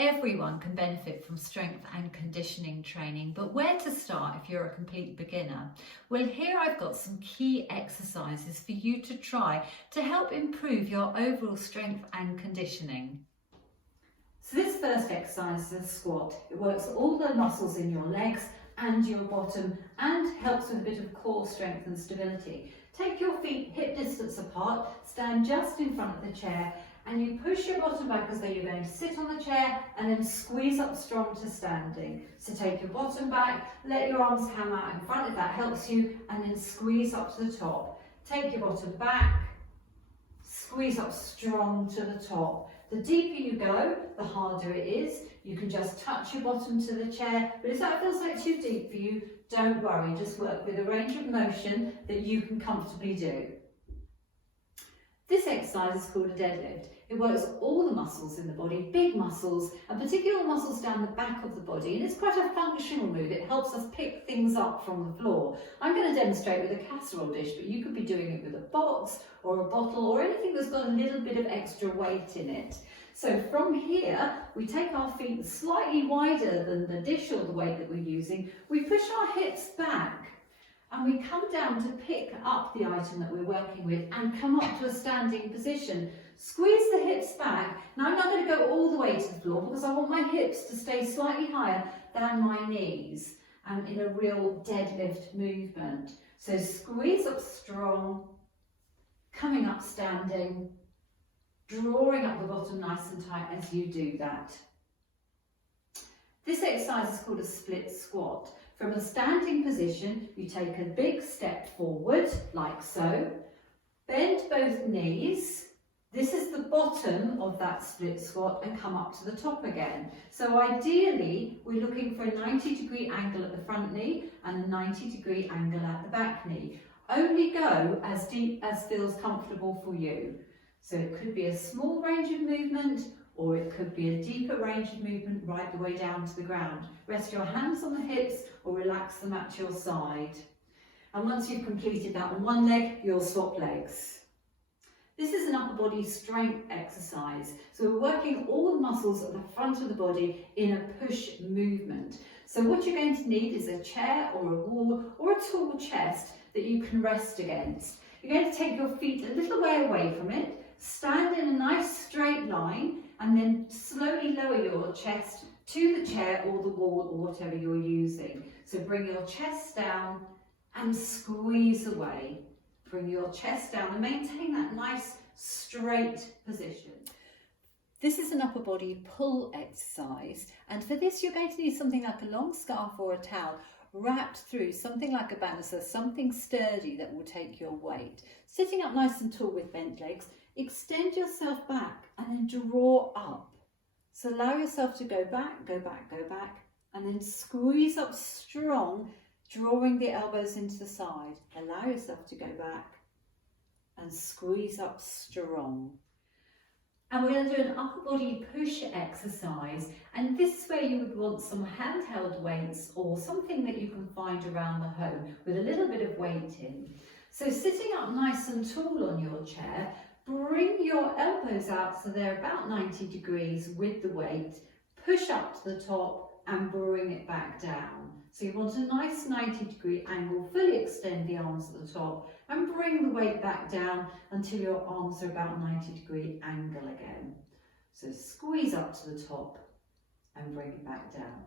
Everyone can benefit from strength and conditioning training, but where to start if you're a complete beginner? Well, here I've got some key exercises for you to try to help improve your overall strength and conditioning. So this first exercise is a squat. It works all the muscles in your legs and your bottom and helps with a bit of core strength and stability. Take your feet hip distance apart, stand just in front of the chair, and you push your bottom back as though you're going to sit on the chair and then squeeze up strong to standing. So take your bottom back, let your arms hang out in front if that helps you, and then squeeze up to the top. Take your bottom back, squeeze up strong to the top. The deeper you go, the harder it is. You can just touch your bottom to the chair, but if that feels like too deep for you, don't worry, just work with a range of motion that you can comfortably do. This exercise is called a deadlift. It works all the muscles in the body, big muscles, and particular muscles down the back of the body, and it's quite a functional move. It helps us pick things up from the floor. I'm going to demonstrate with a casserole dish, but you could be doing it with a box or a bottle or anything that's got a little bit of extra weight in it. So from here, we take our feet slightly wider than the dish or the weight that we're using. We push our hips back and we come down to pick up the item that we're working with and come up to a standing position. Squeeze the hips back. Now I'm not going to go all the way to the floor because I want my hips to stay slightly higher than my knees and in a real deadlift movement. So squeeze up strong, coming up standing, drawing up the bottom nice and tight as you do that. This exercise is called a split squat. From a standing position, you take a big step forward, like so. Bend both knees. This is the bottom of that split squat and come up to the top again. So ideally, we're looking for a 90-degree angle at the front knee and a 90-degree angle at the back knee. Only go as deep as feels comfortable for you. So it could be a small range of movement, or it could be a deeper range of movement right the way down to the ground. Rest your hands on the hips or relax them at your side. And once you've completed that on one leg, you'll swap legs. This is an upper body strength exercise. So we're working all the muscles at the front of the body in a push movement. So what you're going to need is a chair or a wall or a tall chest that you can rest against. You're going to take your feet a little way away from it, stand in a nice straight line, and then slowly lower your chest to the chair or the wall or whatever you're using. So bring your chest down and squeeze away. Bring your chest down and maintain that nice straight position. This is an upper body pull exercise, and for this you're going to need something like a long scarf or a towel wrapped through something like a banister, something sturdy that will take your weight. Sitting up nice and tall with bent legs, extend yourself back and then draw up. So allow yourself to go back, go back, go back, and then squeeze up strong, drawing the elbows into the side. Allow yourself to go back and squeeze up strong. And we're going to do an upper body push exercise, and this is where you would want some handheld weights or something that you can find around the home with a little bit of weight in. So sitting up nice and tall on your chair, bring your elbows out so they're about 90 degrees with the weight, push up to the top and bring it back down. So you want a nice 90-degree angle, fully extend the arms at the top and bring the weight back down until your arms are about 90-degree angle again. So squeeze up to the top and bring it back down.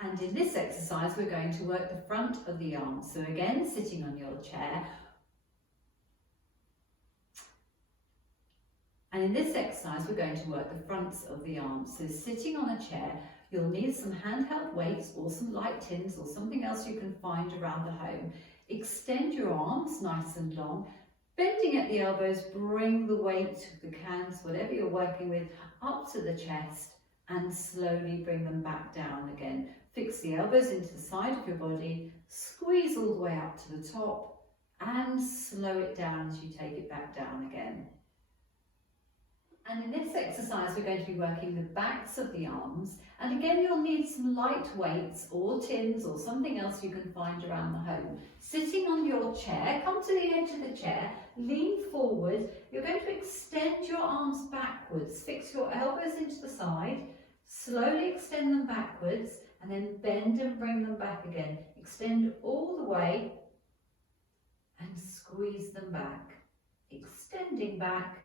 And in this exercise, we're going to work the front of the arms. So again, sitting on your chair. And in this exercise, we're going to work the fronts of the arms. So sitting on a chair, you'll need some handheld weights or some light tins or something else you can find around the home. Extend your arms nice and long, bending at the elbows, bring the weight, the cans, whatever you're working with, up to the chest and slowly bring them back down again. Fix the elbows into the side of your body, squeeze all the way up to the top and slow it down as you take it back down again. And in this exercise, we're going to be working the backs of the arms. And again, you'll need some light weights or tins or something else you can find around the home. Sitting on your chair, come to the edge of the chair, lean forward. You're going to extend your arms backwards. Fix your elbows into the side. Slowly extend them backwards and then bend and bring them back again. Extend all the way and squeeze them back. Extending back